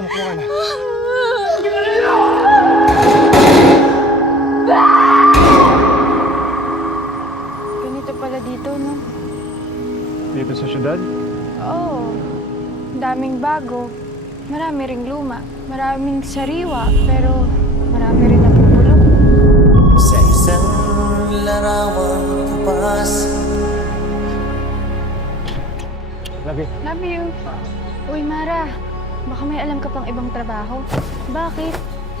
Tumakbo ka na. Ganito pala dito, no? Dito sa syudad? Oo. Daming bago. Marami ring luma. Maraming sariwa. Pero marami rin napupulong. Sa isang larawang kupas. Lagi. Love you. Uy, Mara. Baka may alam ka pang ibang trabaho. Bakit?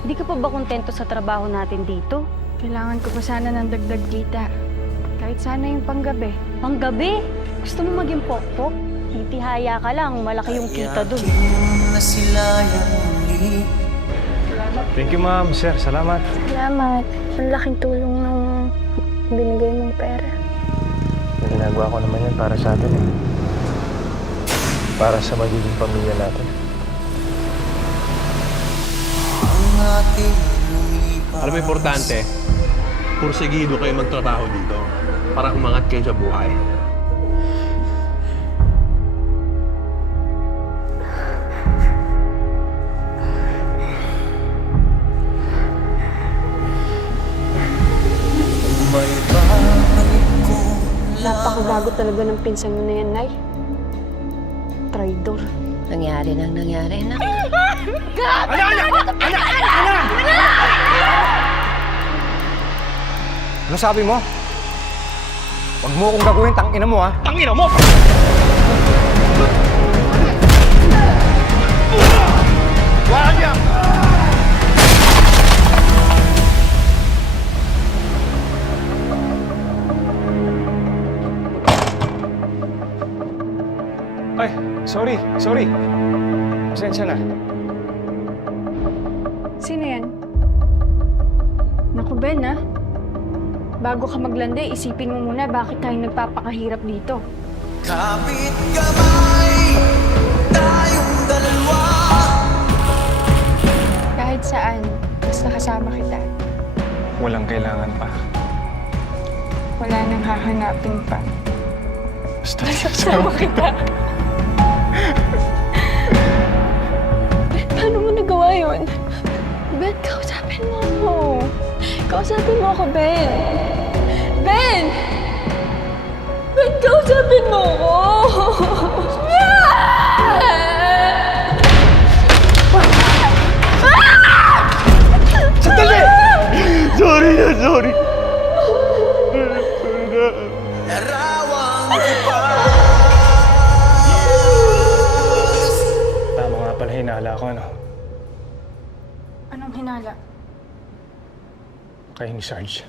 Di ka pa ba kontento sa trabaho natin dito? Kailangan ko pa sana ng dagdag kita. Kahit sana yung panggabi. Panggabi? Gusto mo maging pokpok? Titihaya ka lang, malaki yung kita dun. Nasilayang muli. Thank you, ma'am. Sir, salamat. Salamat. Ang laking tulong ng binigay mong pera. Ginagawa ko naman yan para sa atin eh. Para sa magiging pamilya natin. Ang ating lumipas. Alam mo, importante, pursigido kayo magtrabaho dito para umangat kayo sa buhay. May babalik ko Napakabago talaga ng pinsan mo na yan, Nay. Traidor. Nangyari nang nangyari na. Ano sabi mo? Huwag mo akong gagawin, tangina mo ha? Tangina mo! Wala niya! Ay, sorry. Pasensya na. Sino yan? Naku, Ben, ah. Bago ka maglanda, isipin mo muna bakit tayo nagpapakahirap dito. kapit kamay. Tayong dalawa. Kahit saan, basta kasama kita. Walang kailangan pa. Wala nang hahanapin pa. Basta Kasama kita. Ben, paano mo nagawa yun? Ben, kausapin mo ako. Kausapin mo ako, Ben. Ben! Ben, kausapin mo ako! Sandali! Sorry. Larawang kupas. Tama nga pala, hinala ko, ano? Anong hinala? Kaya ni Sarge.